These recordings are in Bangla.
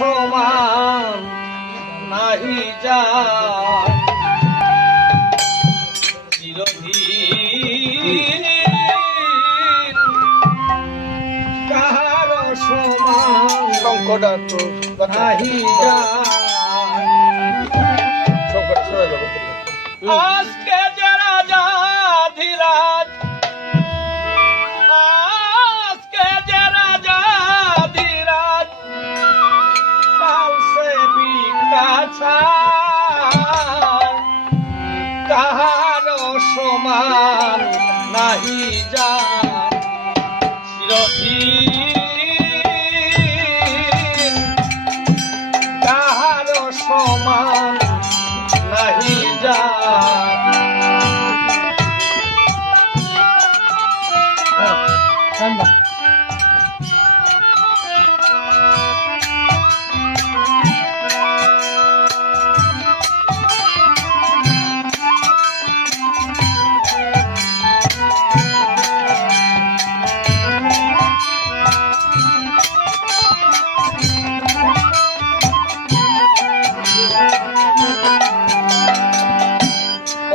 সমান নাহি যা চিরদিন কাহার সমান শঙ্কটা তো নাহি যা শঙ্কটা সরে যাব আজকে সমান নাহি যা চিরদিন কাহার সমান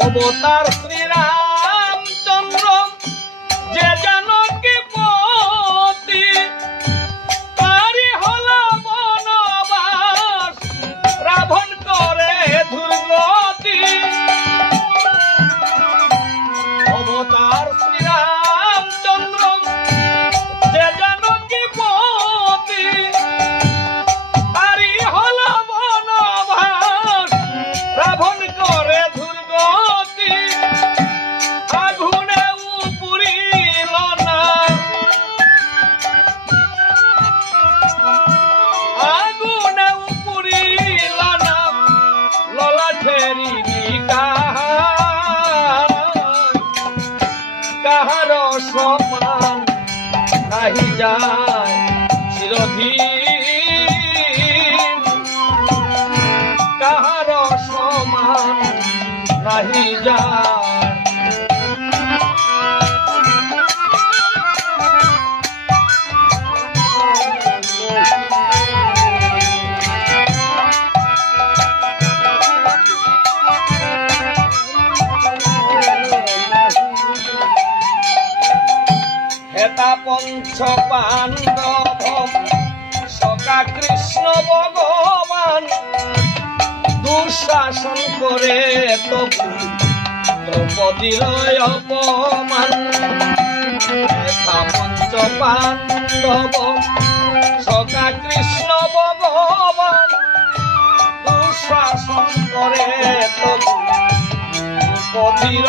অবতার শ্রীরামচন্দ্র যে জানকী পতি তারি হল বনবাস রাবণ করে দুর্গতি অবতার কাহার সমান নাহি যায় চিরধীন কাহার সমান নাহি যায়। হেতা পঞ্চ পাণ্ডব সকা কৃষ্ণ ভগবান। দুঃশাসন করে তবু দ্রৌপদীর অপমান। হেতা পঞ্চ পাণ্ডব সকা কৃষ্ণ ভগবান। দুঃশাসন করে তবু দ্রৌপদীর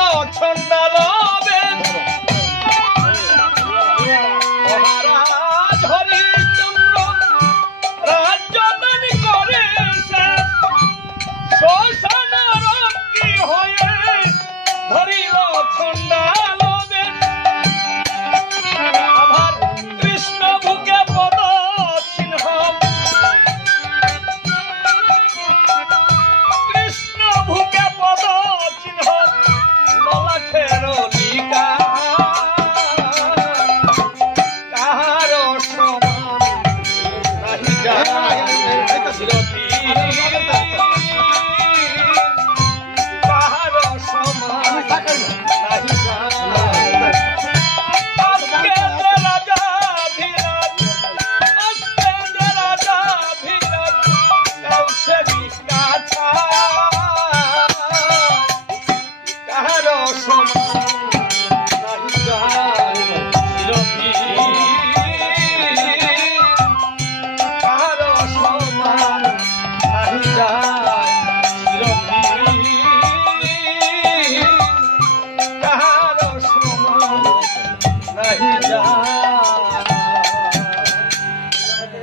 হরিল